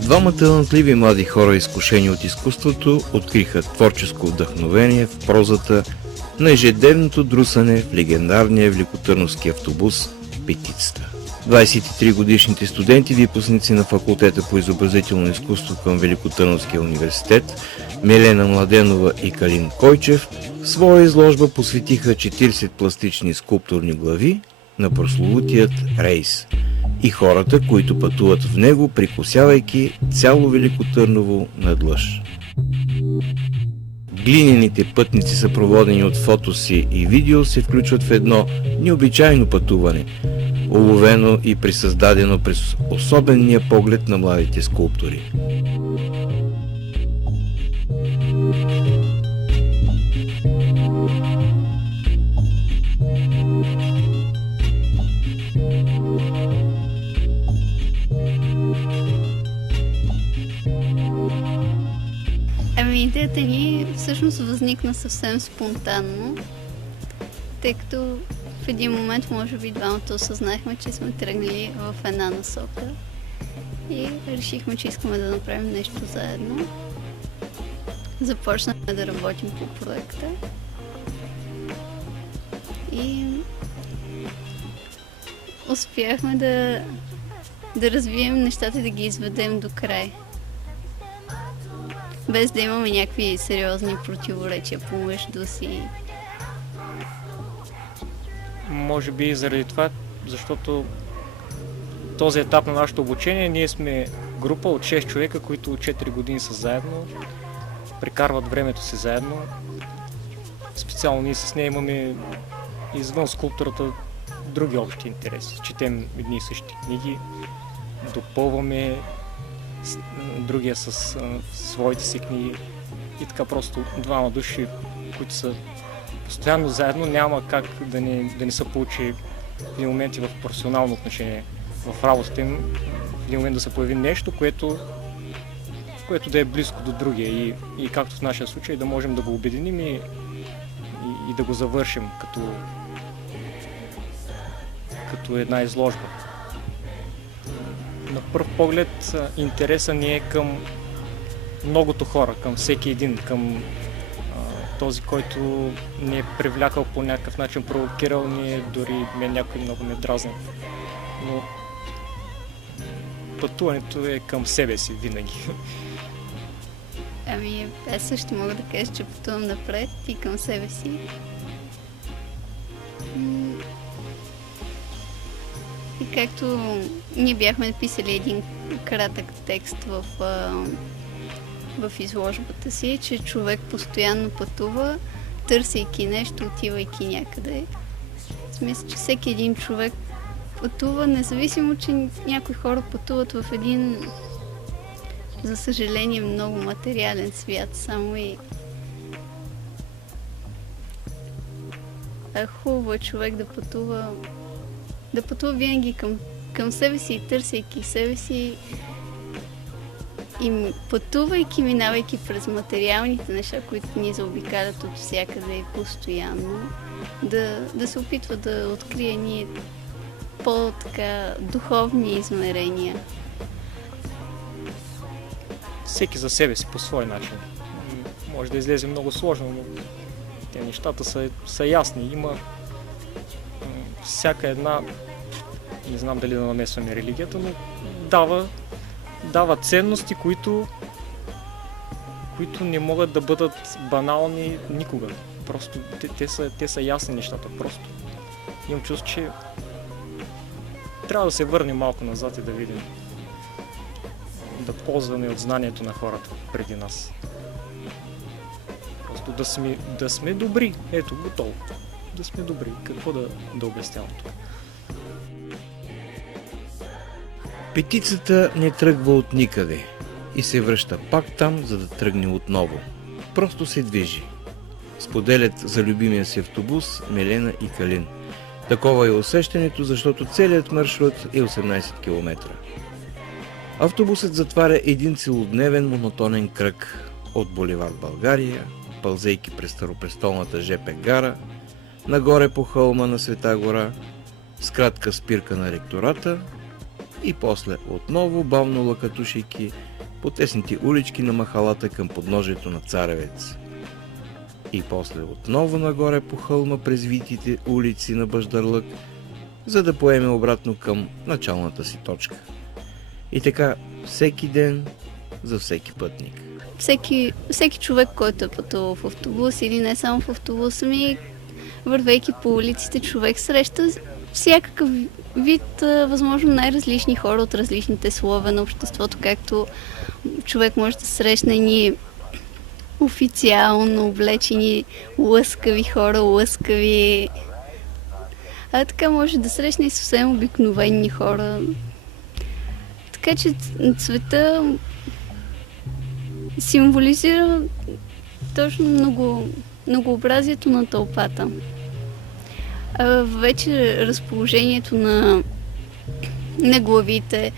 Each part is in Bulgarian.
Двама талантливи млади хора, изкушени от изкуството, откриха творческо вдъхновение в прозата на ежедневното друсане в легендарния великотърновски автобус Петицата. 23-годишните студенти, випускници на факултета по изобразително изкуство към Великотърновския университет, Милена Младенова и Калин Койчев, в своя изложба посветиха 40 пластични скулптурни глави на прословутият рейс и хората, които пътуват в него, прикосявайки цяло Велико Търново надлъж. Глинените пътници, съпроводени от фотоси и видео, се включват в едно необичайно пътуване, уловено и присъздадено през особения поглед на младите скулптори. Идеята ни всъщност възникна съвсем спонтанно, тъй като в един момент може би двамата осъзнахме, че сме тръгнали в една насока и решихме, че искаме да направим нещо заедно. Започнахме да работим по проекта и успяхме да развием нещата, да ги изведем до край, без да имаме някакви сериозни противоречия помежду си. Може би заради това, защото този етап на нашето обучение ние сме група от 6 човека, които 4 години са заедно, прекарват времето си заедно. Специално ние с нея имаме извън скулптурата други общи интереси. Четем едни и същи книги, допълваме другия с своите си книги и така просто двама души, които са постоянно заедно, няма как да не се получи в един момент и в професионално отношение в работата им, в един момент да се появи нещо, което да е близко до другия и както в нашия случай да можем да го обединим и да го завършим като една изложба. На пръв поглед интересът ни е към многото хора, към всеки един, към този, който ни е привлякал по някакъв начин, провокирал ни, дори някой много ме дразни. Но пътуването е към себе си винаги. Ами, аз също мога да кажа, че пътувам напред и към себе си. И както ние бяхме написали един кратък текст в изложбата си, че човек постоянно пътува, търсейки нещо, отивайки някъде. Мисля, че всеки един човек пътува, независимо, че някои хора пътуват в един, за съжаление, много материален свят, само и хубаво е човек да пътува винаги към себе си, търсейки себе си и пътувайки, минавайки през материалните неща, които ни заобикалят от всякъде и постоянно, да се опитва да открие ние по-така духовни измерения. Всеки за себе си по свой начин. Може да излезе много сложно, но Те нещата са ясни. Има всяка една, не знам дали да намесваме религията, но дава ценности, които не могат да бъдат банални никога. Просто те са ясни нещата. Просто имам чувство, че трябва да се върнем малко назад и да видим, да ползваме от знанието на хората преди нас. Просто да сме добри. Ето, готово. Да сме добри. Какво да обяснявам тук? Петицата не тръгва от никъде и се връща пак там, за да тръгне отново. Просто се движи. Споделят за любимия си автобус Милена и Калин. Такова е усещането, защото целият маршрут е 18 км. Автобусът затваря един целодневен монотонен кръг от булевард България, пълзейки през старопрестолната ЖП гара, нагоре по хълма на Света гора, с кратка спирка на ректората и после отново бавно лакатушейки по тесните улички на махалата към подножието на Царевец. И после отново нагоре по хълма през витите улици на Баждарлък, за да поеме обратно към началната си точка. И така всеки ден за всеки пътник. Всеки човек, който е пътувал в автобус или не само в автобус, вървейки по улиците, човек среща всякакъв вид, възможно най-различни хора от различните слоеве на обществото, както човек може да срещне ни официално облечени лъскави хора, а така може да срещне и съвсем обикновени хора. Така че цвета символизира точно многообразието на тълпата. Вече разположението на главите,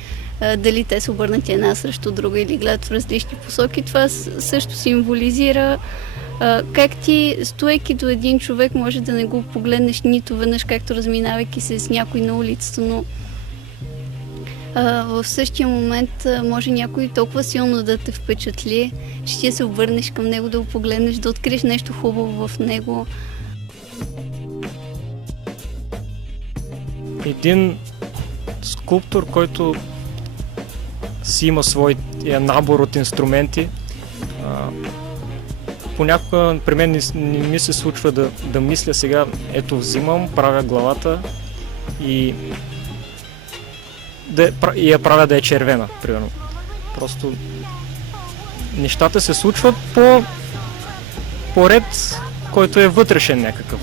дали те са обърнати една срещу друга или гледат в различни посоки, това също символизира как ти, стоейки до един човек, може да не го погледнеш нито веднъж, както разминавайки се с някой на улицата, но в същия момент може някой толкова силно да те впечатли, че ти се обърнеш към него, да го погледнеш, да откриеш нещо хубаво в него. Един скулптор, който си има свой набор от инструменти, понякога при мен не ми се случва да мисля сега, ето взимам, правя главата и я правя да е червена, примерно. Просто нещата се случват по ред, който е вътрешен някакъв.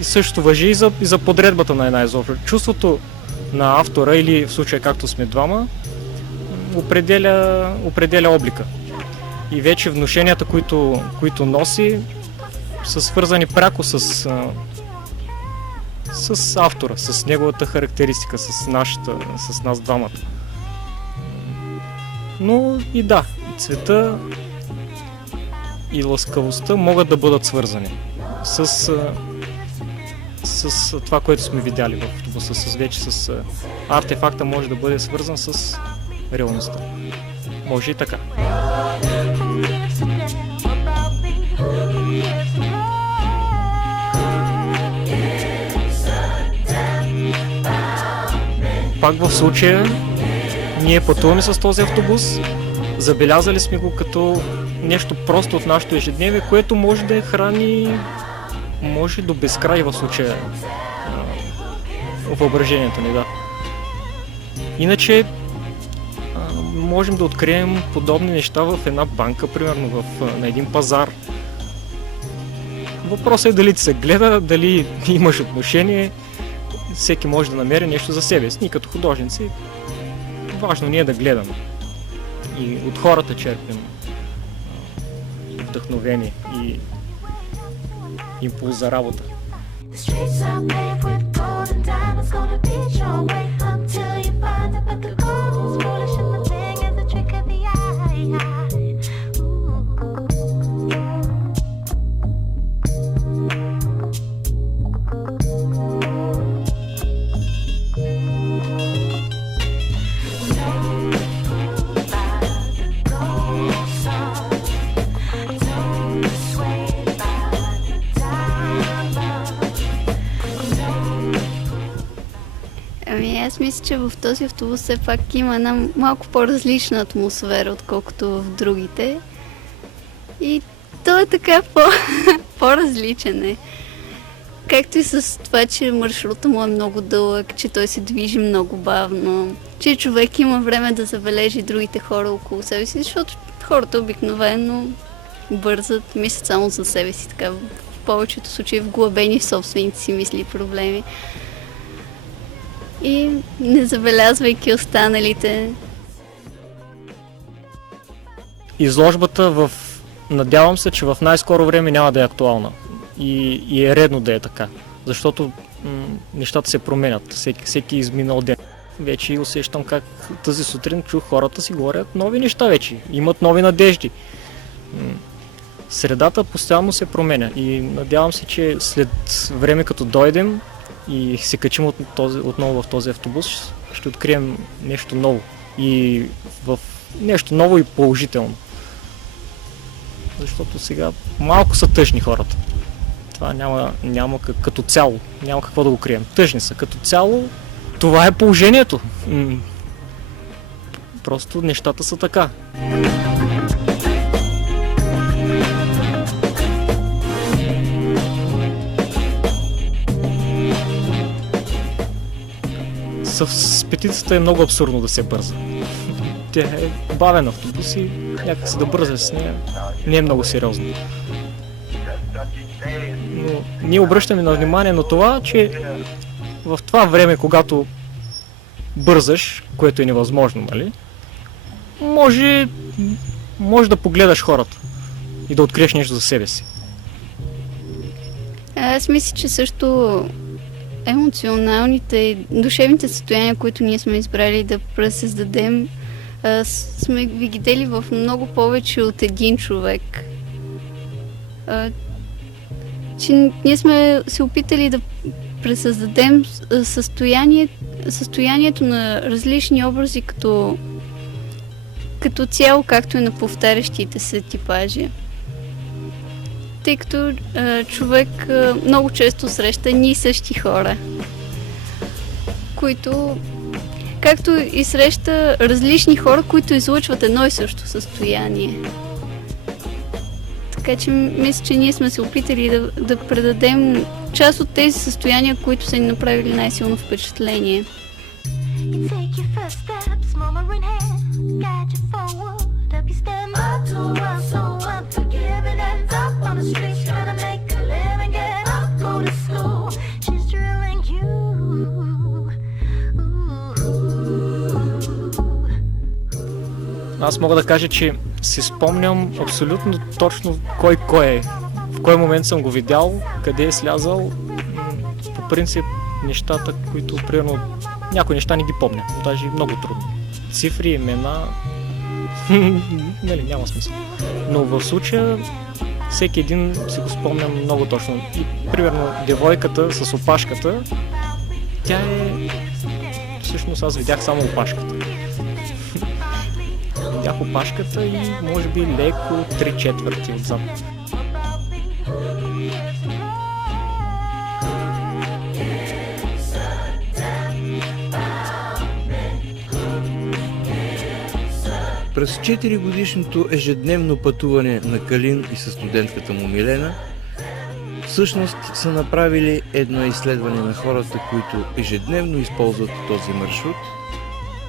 И също важи и за подредбата на една изобщо. Чувството на автора, или в случая както сме двама, определя облика. И вече внушенията, които носи, са свързани пряко с автора, с неговата характеристика, с нас двамата. Но и да, и цвета и лъскавостта могат да бъдат свързани с това, което сме видяли в автобуса, вече с артефакта може да бъде свързан с реалността. Може и така. Пак в случая ние пътуваме с този автобус, забелязали сме го като нещо просто от нашето ежедневие, което може да храни, може до безкрай в случая въображението ни, да. Иначе можем да открием подобни неща в една банка, примерно на един пазар. Въпросът е дали ти се гледа, дали имаш отношение, всеки може да намери нещо за себе си. Ние като художници, важно ние да гледаме. И от хората черпим вдъхновение и импулс за работа. Аз мисля, че в този автобус все пак има една малко по-различна атмосфера, отколкото в другите. И той е така по-различен е. Както и с това, че маршрута му е много дълъг, че той се движи много бавно, че човек има време да забележи другите хора около себе си, защото хората обикновено бързат, мислят само за себе си, така в повечето случаи вглъбени в собствените си мисли и проблеми. И не забелязвайки останалите. Изложбата надявам се, че в най-скоро време няма да е актуална. И е редно да е така, защото нещата се променят всеки изминал ден. Вече усещам как тази сутрин чух хората си говорят нови неща вече, имат нови надежди. Средата постоянно се променя и надявам се, че след време като дойдем и се качим отново в този автобус, ще открием нещо ново и в нещо ново и положително. Защото сега малко са тъжни хората. Това няма като цяло, няма какво да го крием. Тъжни са като цяло, това е положението. Просто нещата са така. С петицията е много абсурдно да се бърза. Тя е бавен автобус и някак да бърза с нея не е много сериозно. Но ние обръщаме на внимание на това, че в това време, когато бързаш, което е невъзможно, нали, може да погледаш хората и да откриеш нещо за себе си. Аз мисля, че също емоционалните и душевните състояния, които ние сме избрали да пресъздадем, сме ги видели в много повече от един човек. Че ние сме се опитали да пресъздадем състоянието на различни образи като цяло, както и на повтарящите се типажи. Тъй като човек много често среща едни и същи хора, които, както и среща различни хора, които излъчват едно и също състояние. Така че мисля, че ние сме се опитали да предадем част от тези състояния, които са ни направили най-силно впечатление. Аз мога да кажа, че си спомням абсолютно точно кой е, в кой момент съм го видял, къде е слязал. По принцип нещата, които примерно някои неща не ги помня, даже много трудно. Цифри, имена, нали, няма смисъл. Но в случая всеки един си го спомням много точно. И примерно девойката с опашката, тя е... Всъщност аз видях само опашката. Видях опашката и може би леко 3/4 отзад. През 4-годишното ежедневно пътуване на Калин и със студентката му Милена, всъщност са направили едно изследване на хората, които ежедневно използват този маршрут,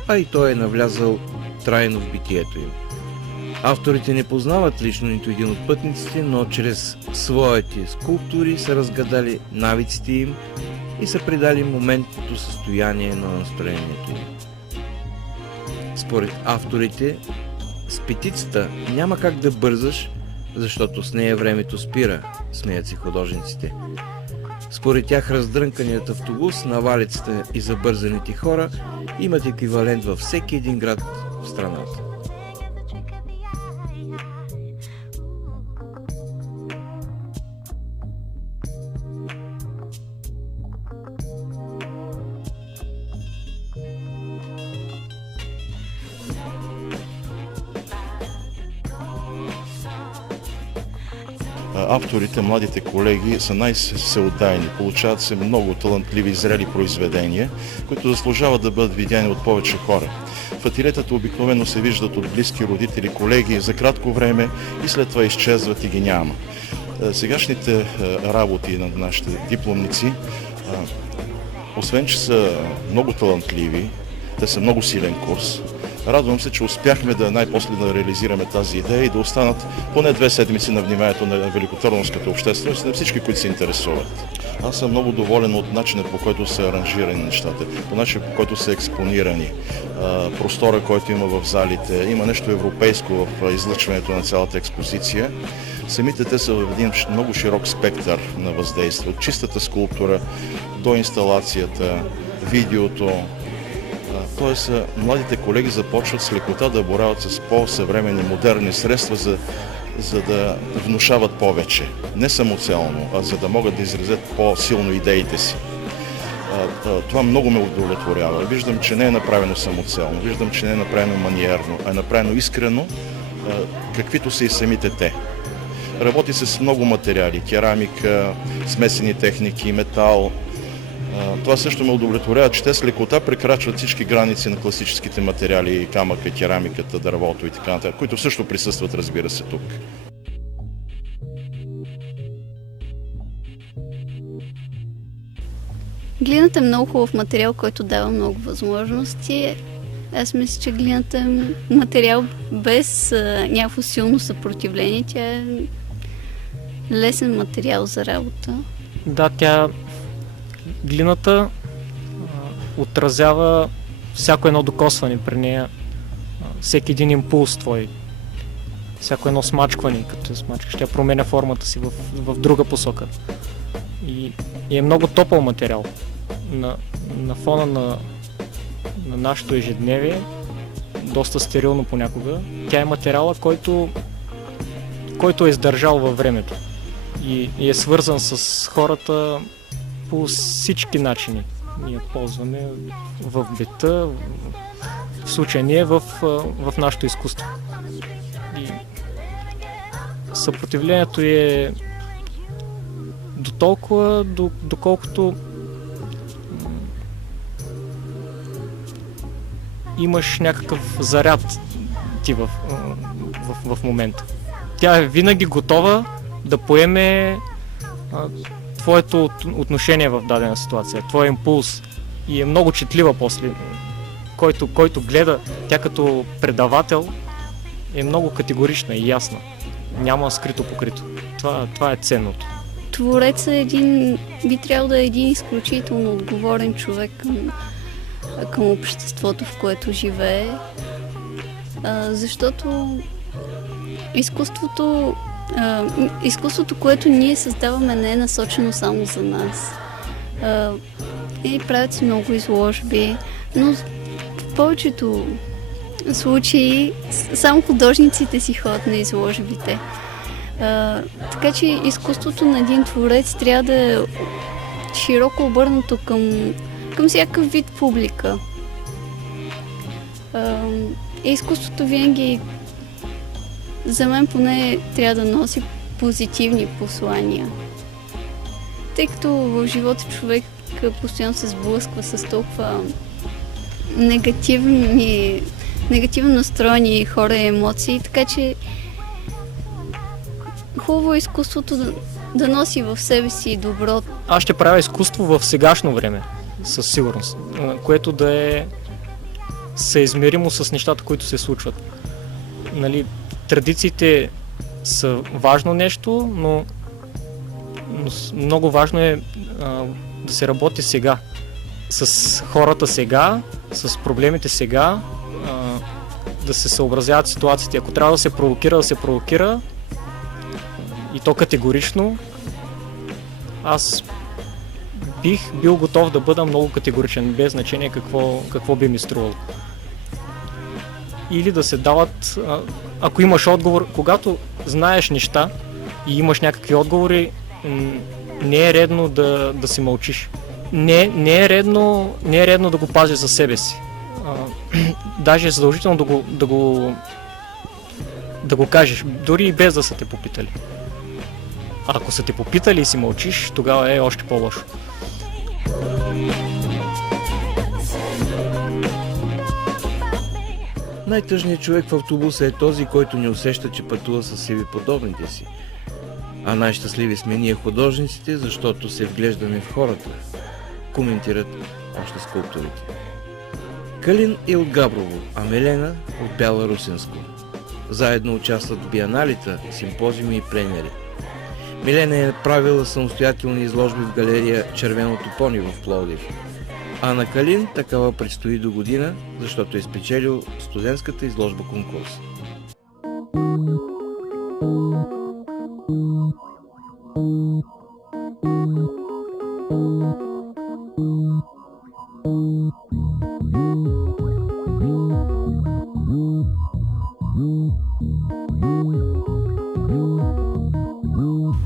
а и той е навлязал трайно в битието им. Авторите не познават лично нито един от пътниците, но чрез своите скулптури са разгадали навиците им и са придали моментното състояние на настроението им. Според авторите, с петицата няма как да бързаш, защото с нея времето спира, смеят си художниците. Според тях раздрънканият автобус, навалицата и забързаните хора имат еквивалент във всеки един град в страната. авторите, младите колеги са най-всеотдайни. Получават се много талантливи и зрели произведения, които заслужават да бъдат видяни от повече хора. В ателиетата обикновено се виждат от близки родители, колеги за кратко време и след това изчезват и ги няма. Сегашните работи на нашите дипломници, освен че са много талантливи, те са много силен курс. Радвам се, че успяхме най-после да реализираме тази идея и да останат поне 2 седмици на вниманието на великотърновската общественост и на всички, които се интересуват. Аз съм много доволен от начина, по който са аранжирани нещата, по начина, по който са експонирани, простора, който има в залите. Има нещо европейско в излъчването на цялата експозиция. Самите те са в един много широк спектър на въздействие. От чистата скулптура до инсталацията, видеото. Тоест, младите колеги започват с лекота да борават с по-съвременни, модерни средства, за да внушават повече. Не самоцелно, а за да могат да изразят по-силно идеите си. Това много ме удовлетворява. Виждам, че не е направено самоцелно, виждам, че не е направено маниерно, а е направено искрено, каквито са и самите те. Работи се с много материали, керамика, смесени техники, метал. Това също ме удовлетворява, че те с лекота прекрачват всички граници на класическите материали, камъка, керамиката, дървото и така нататък, които също присъстват, разбира се, тук. Глината е много хубав материал, който дава много възможности. Аз мисля, че глината е материал без някакво силно съпротивление. Тя е лесен материал за работа. Да, глината отразява всяко едно докосване при нея, всеки един импулс твой, всяко едно смачкване, като смачкаш, тя променя формата си в друга посока. И е много топъл материал. На фона на нашето ежедневие, доста стерилно понякога, тя е материала, който е издържал във времето и е свързан с хората по всички начини. Ние ползваме в бита, в случая ние в нашето изкуство. И съпротивлението е до толкова, доколкото имаш някакъв заряд ти в момента. Тя е винаги готова да поеме твоето отношение в дадена ситуация, твой импулс, и е много четлива после. Който гледа, тя като предавател е много категорична и ясна. Няма скрито покрито. Това е ценното. Творец би трябвало да е един изключително отговорен човек към обществото, в което живее, защото изкуството, което ние създаваме, не е насочено само за нас. Правят се много изложби, но в повечето случаи само художниците си ходят на изложбите. Така че изкуството на един творец трябва да е широко обърнато към всякакъв вид публика. Изкуството винаги, за мен поне, трябва да носи позитивни послания. Тъй като в живота човек постоянно се сблъсква с толкова негативно настроени хора и емоции, така че хубаво е изкуството да носи в себе си добро. Аз ще правя изкуство в сегашно време, със сигурност, което да е съизмеримо с нещата, които се случват. Нали, традициите са важно нещо, но много важно е да се работи сега. С хората сега, с проблемите сега, да се съобразяват ситуациите. Ако трябва да се провокира, и то категорично, аз бих бил готов да бъда много категоричен, без значение какво би ми струвало. Или да се дават, ако имаш отговор, когато знаеш неща и имаш някакви отговори, не е редно да си мълчиш. Не е редно да го пазиш за себе си. Даже е задължително да го кажеш, дори и без да са те попитали. А ако са те попитали и си мълчиш, тогава е още по-лошо. Най-тъжният човек в автобуса е този, който не усеща, че пътува със себе подобните си. А най-щастливи сме ние художниците, защото се вглеждаме в хората, коментират още скулпторите. Калин е от Габрово, а Мелена от Бяла Русенско. Заедно участват в биеналита, симпозиуми и пленери. Милена е правила самостоятелни изложби в галерия Червеното пони в Пловдив. А на Калин такава предстои до година, защото е спечелил студентската изложба конкурс.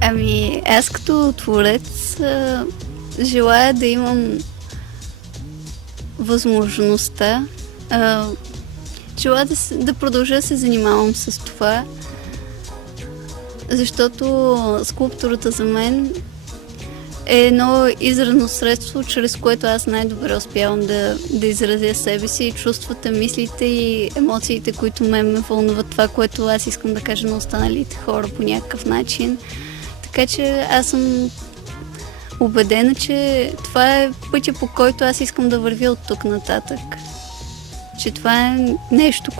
Ами, аз като творец желая да имам възможността, желая да продължа да се занимавам с това, защото скулптурата за мен е едно изразно средство, чрез което аз най-добре успявам да изразя себе си, чувствата, мислите и емоциите, които ме вълнуват, това, което аз искам да кажа на останалите хора по някакъв начин. Така че аз съм убедена, че това е пътя, по който аз искам да вървя от тук нататък. Че това е нещо,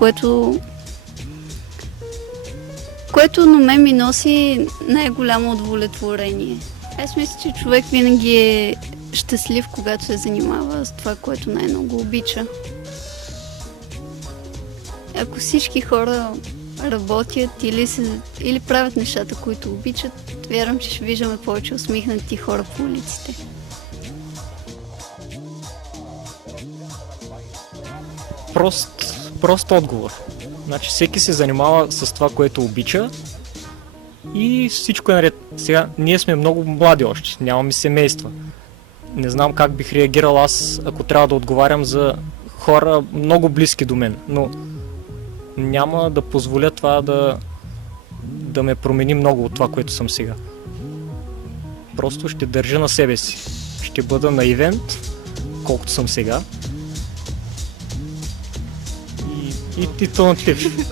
което на мен ми носи най-голямо удовлетворение. Аз мисля, че човек винаги е щастлив, когато се занимава с това, което най-много обича. Ако всички хора работят или правят нещата, които обичат, вярвам, че ще виждаме повече усмихнати хора по улиците. Прост отговор. Значи всеки се занимава с това, което обича и всичко е наред. Сега ние сме много млади още, нямаме семейства. Не знам как бих реагирал аз, ако трябва да отговарям за хора много близки до мен, но няма да позволя това да ме промени много от това, което съм сега. Просто ще държа на себе си. Ще бъда наивен, колкото съм сега. И талантлив.